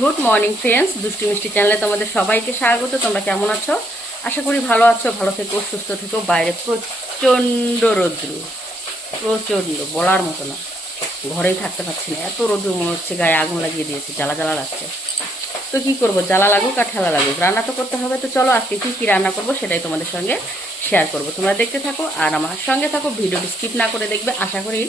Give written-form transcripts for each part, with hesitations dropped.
Good morning friends, দুষ্টু মিষ্টি চ্যানেলে তোমাদের সবাইকে স্বাগত। তোমরা কেমন আছো? আশা করি ভালো আছো। ভালো থেকো, সুস্থ থেকো। বাইরে প্রচণ্ড রৌদ্র, প্রচণ্ড বলার মতো না। ঘরেই থাকতে পারছি না, এত রৌদ্র, মনে হচ্ছে গায়ে আগুন লাগিয়ে দিয়েছে, জ্বালা জ্বালা লাগছে। তো কি করব, জ্বালা লাগুক আর ঠেলা লাগুক, রান্না তো করতে হবে। তো চলো আজকে কি রান্না করব সেটাই তোমাদের সঙ্গে শেয়ার করব। তোমরা দেখতে থাকো আর আমার সঙ্গে থাকো, ভিডিওটি স্কিপ না করে দেখবে। আশা করি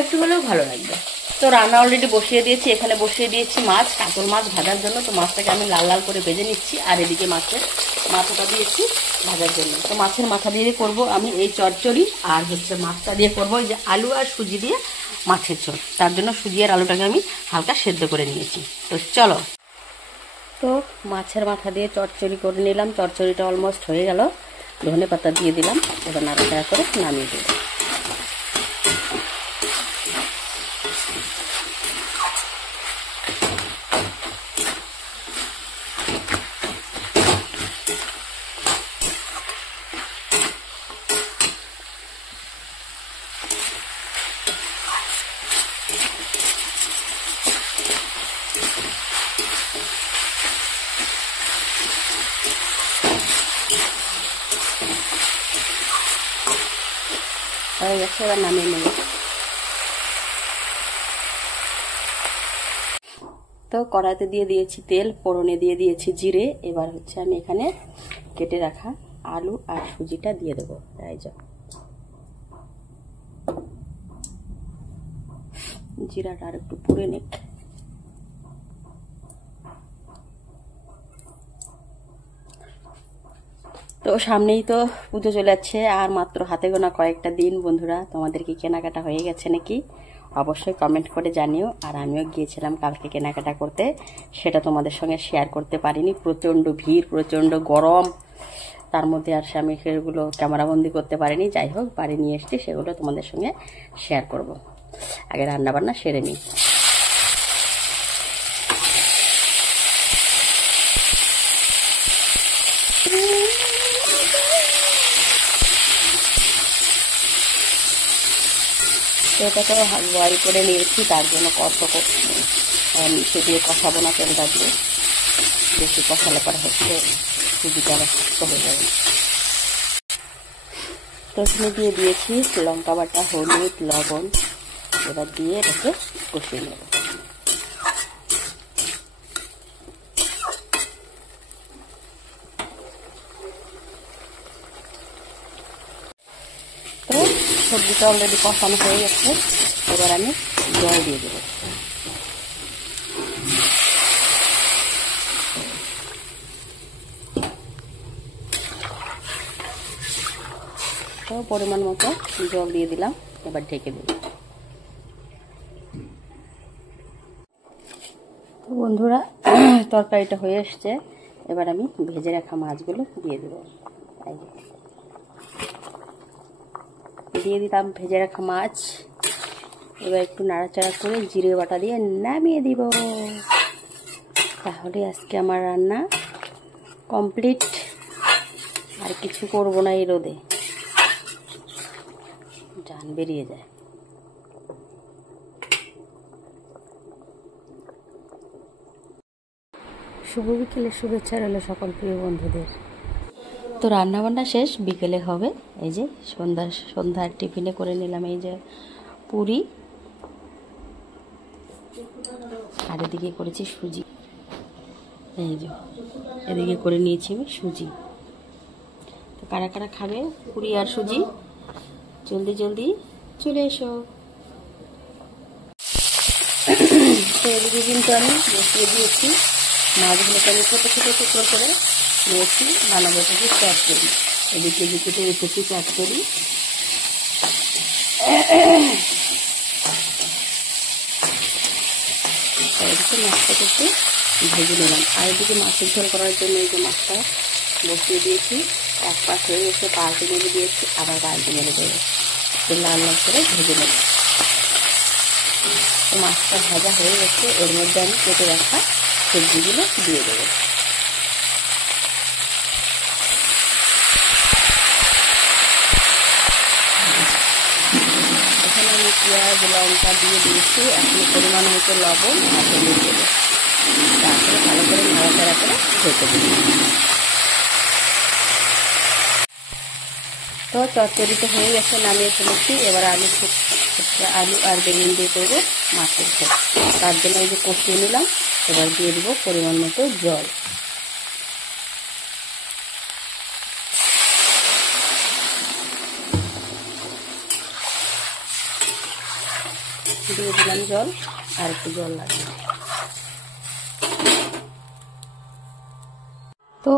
একটু হলেও ভালো লাগবে। তো রান্না অলরেডি বসিয়ে দিয়েছি। এখানে বসিয়ে দিয়েছি মাছ, কাতল মাছ ভাজার জন্য। তো মাছটাকে আমি লাল লাল করে ভেজে নিচ্ছি। আর এদিকে মাছের মাথাটা দিয়েছি ভাজার জন্য। তো মাছের মাথা দিয়ে করব আমি এই চচ্চড়ি, আর হচ্ছে মাছটা দিয়ে করব এই যে আলু আর সুজি দিয়ে মাছের ঝোল। তার জন্য সুজি আর আলুটাকে আমি হালকা সেদ্ধ করে নিয়েছি। তো চলো। তো মাছের মাথা দিয়ে চচ্চড়ি করে নিলাম। চচ্চড়িটা অলমোস্ট হয়ে গেল। ধনে পাতা দিয়ে দিলাম। এবার নাড়াচাড়া করে নামিয়ে দিলাম। হয়ে গেছে, এবার নামিয়ে নেব। তো কড়াইতে দিয়ে দিয়েছি তেল, ফোড়নে দিয়ে দিয়েছি জিরে। এবার হচ্ছে আমি এখানে কেটে রাখা আলু আর সুজিটা দিয়ে দেবো। এই যে জিরাটা আর একটু পুড়ে নিক। তো সামনেই তো পুজো চলে যাচ্ছে, আর মাত্র হাতে গোনা কয়েকটা দিন। বন্ধুরা, তোমাদের কি কেনাকাটা হয়ে গেছে নাকি? অবশ্যই কমেন্ট করে জানিও। আর আমিও গিয়েছিলাম কালকে কেনাকাটা করতে, সেটা তোমাদের সঙ্গে শেয়ার করতে পারিনি। প্রচণ্ড ভিড়, প্রচণ্ড গরম, তার মধ্যে আর আমি সেগুলো ক্যামেরাবন্দি করতে পারিনি। যাই হোক, বাড়ি নিয়ে এসেছি, সেগুলো তোমাদের সঙ্গে শেয়ার করব। আগে রান্নাবান্না সেরে নিই। এটা তো বয়েল করে নিয়েছি, তার জন্য দিয়ে কষাবো না তেলটা দিয়ে। বেশি কষালে পরে হচ্ছে সুজিটা শক্ত হয়ে যাবে। তো এখানে দিয়ে দিয়েছি লঙ্কা বাটা, হলুদ, লবণ। এবার দিয়ে এটাকে কষিয়ে নেব। তো সবজিটা অলরেডি কষানো হয়ে গেছে। এবার আমি জল দিয়ে দেবো। তো পরিমাণ মতো জল দিয়ে দিলাম। এবার ঢেকে দেব। তো বন্ধুরা, তরকারিটা হয়ে এসছে। এবার আমি ভেজে রাখা মাছগুলো দিয়ে দেবো। দিয়ে দিলাম ভেজে রাখা মাছ। এবার একটু নাড়াচাড়া করে জিরে বাটা দিয়ে নামিয়ে দিব। তাহলে আজকে আমার রান্না কমপ্লিট। আর কিছু করব না, এই রোদে জান বেরিয়ে যায়। শুভ বিকেলে শুভেচ্ছা রইল সকল প্রিয় বন্ধুদের। তো রান্নাবান্না শেষ, বিকেলে হবে। এই যে সন্ধ্যার টিফিনে করে নিলাম এই যে পুরি, আর এদিকে করেছি সুজি। এই যে এদিকে করে নিয়েছি আমি সুজি। তো কারা কারা খাবে পুরি আর সুজি, জলদি জলদি চলে এসো। তো এদিকে কিন্তু আমি বসিয়ে দিয়েছি মাছগুলোকে। আমি ছোটো ছোটো টুকরো করে নিয়েছি, বানাবো থেকে চচ্চড়ি। এদিকে দিকে রেখেছি চচ্চড়ি। এদিকে মাছটাকে একটু ভেজে নিলাম। আর এদিকে মাছের ঝোল করার জন্য এই যে মাছটা বসিয়ে দিয়েছি। এক পাশ হয়ে গেছে, পাল্টে মেরে দিয়েছি, আবার পাল্টে মেরে দেবো। লাল লাল করে ভেজে নেব। তো মাছটা ভাজা হয়ে গেছে। এর মধ্যে আমি কেটে রাখা সবজিগুলো দিয়ে দেবো। এখানে আমি পেঁয়াজ লঙ্কা দিয়ে দিয়েছি। এখন পরিমাণ মতো লবণ আর হলুদ দেবো। তারপরে ভালো করে নাড়াচাড়া করে ঢেকে দিই। তো চচ্চড়িটা হয়ে গেছে, নামিয়ে ফেলেছি। এবার আলু আর বেগুন দিয়ে করবো মাছের ঝোল। তার জন্য এই যে কষিয়ে নিলাম। এবার দিয়ে দিব পরিমাণ মতো জল। দিয়ে দিলাম জল, আর একটু জল লাগবে। তো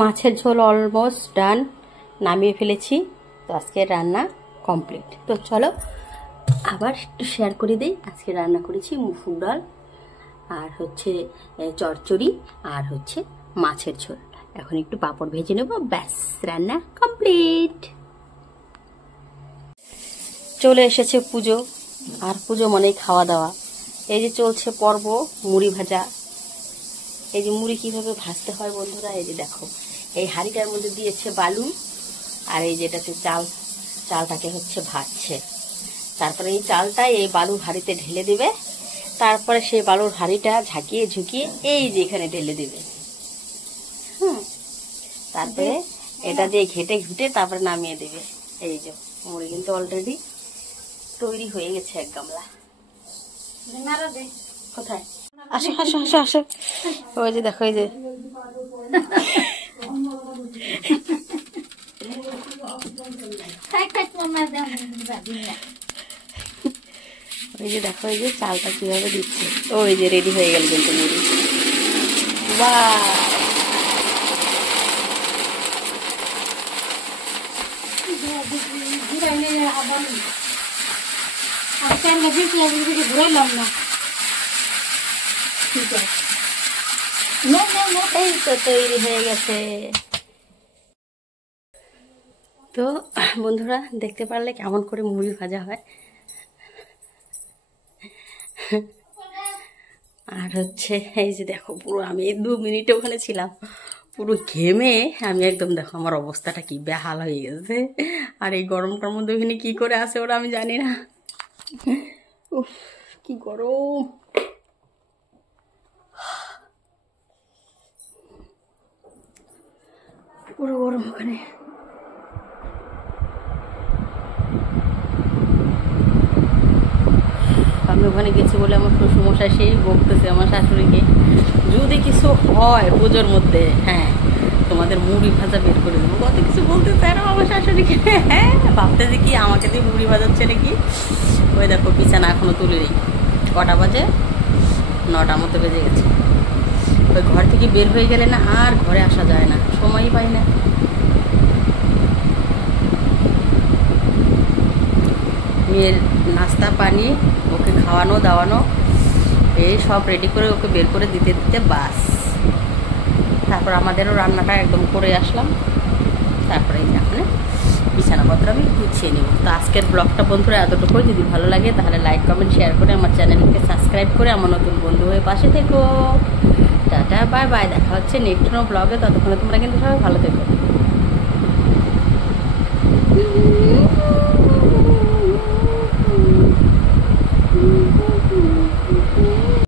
মাছের ঝোল অলমোস্ট ডান, নামিয়ে ফেলেছি। তো আজকের রান্না কমপ্লিট। তো চলো আবার একটু শেয়ার করে দিই। আজকে রান্না করেছি মুসুর ডাল, আর হচ্ছে চচ্চড়ি, আর হচ্ছে মাছের ঝোল। এখন একটু পাঁপড় ভেজে নেব, ব্যাস রান্না কমপ্লিট। চলে এসেছে পুজো, আর পুজো মানেই খাওয়া দাওয়া। এই যে চলছে পর্ব মুড়ি ভাজা। এই যে মুড়ি কিভাবে ভাজতে হয় বন্ধুরা, এই যে দেখো, এই হাঁড়িটার মধ্যে দিয়েছে বালু, আর এই যেটাতে চালটাকে হচ্ছে ভাজছে। তারপরে এই চালটা এই বালুর হাঁড়িতে ঢেলে দেবে। তারপরে সেই বালুর হাঁড়িটা ঝাঁকিয়ে ঝুঁকিয়ে এই যে এখানে ঢেলে দেবে। তারপরে এটা দিয়ে ঘেটে ঘুটে তারপরে নামিয়ে দেবে। এই যে মুড়ি কিন্তু অলরেডি তৈরি হয়ে গেছে এক গামলা। কোথায়? আসো আসো আসো আসো, ওই যে দেখো, এই যে ওই যে দেখো, এই যে চালটা কিভাবে দিচ্ছে। ওই যে রেডি হয়ে গেল কিন্তু মুড়ি। বাহ, এই তো তৈরি হয়ে গেছে। তো বন্ধুরা দেখতে পারলে কেমন করে মুড়ি ভাজা হয়। আর হচ্ছে এই যে দেখো, পুরো আমি 2 মিনিট ওখানে ছিলাম, পুরো ঘেমে আমি একদম, দেখো আমার অবস্থাটা কি বেহাল হয়ে গেছে। আর এই গরমটার মধ্যে ওখানে কি করে আসে ওরা আমি জানি না। উফ, কি গরম। পুরো গরম ওখানে। আমি ওখানে গেছি বলে আমার শ্বশুরমশাই সেই বকতেছে আমার শাশুড়িকে, যদি কিছু হয় পুজোর মধ্যে, হ্যাঁ তোমাদের মুড়ি ভাজা বের করে দেবো। কত কিছু বলতে চায় না আমার শাশুড়িকে। হ্যাঁ, ভাবতেছি কি আমাকে দিয়ে মুড়ি ভাজাচ্ছে নাকি। ওই দেখো বিছানা এখনো তুলে নেই। কটা বাজে? 9টার মতো বেজে গেছে। ওই ঘর থেকে বের হয়ে গেলে না আর ঘরে আসা যায় না, সময়ই পাই না। মেয়ের নাস্তা পানি, ওকে খাওয়ানো দাওয়ানো, এই সব রেডি করে ওকে বের করে দিতে দিতে বাস। তারপর আমাদেরও রান্নাটা একদম করে আসলাম। তারপরে এখানে বিছানাপত্র আমি গুছিয়ে নেব। তো আজকের ব্লগটা বন্ধুরা এতটুকুই। যদি ভালো লাগে তাহলে লাইক কমেন্ট শেয়ার করে আমার চ্যানেলকে সাবস্ক্রাইব করে আমার নতুন বন্ধু হয়ে পাশে থেকো। টাটা বাই বাই, দেখা হচ্ছে নেক্সট কোনো ব্লগে। ততক্ষণে তোমরা কিন্তু সবাই ভালো থেকো।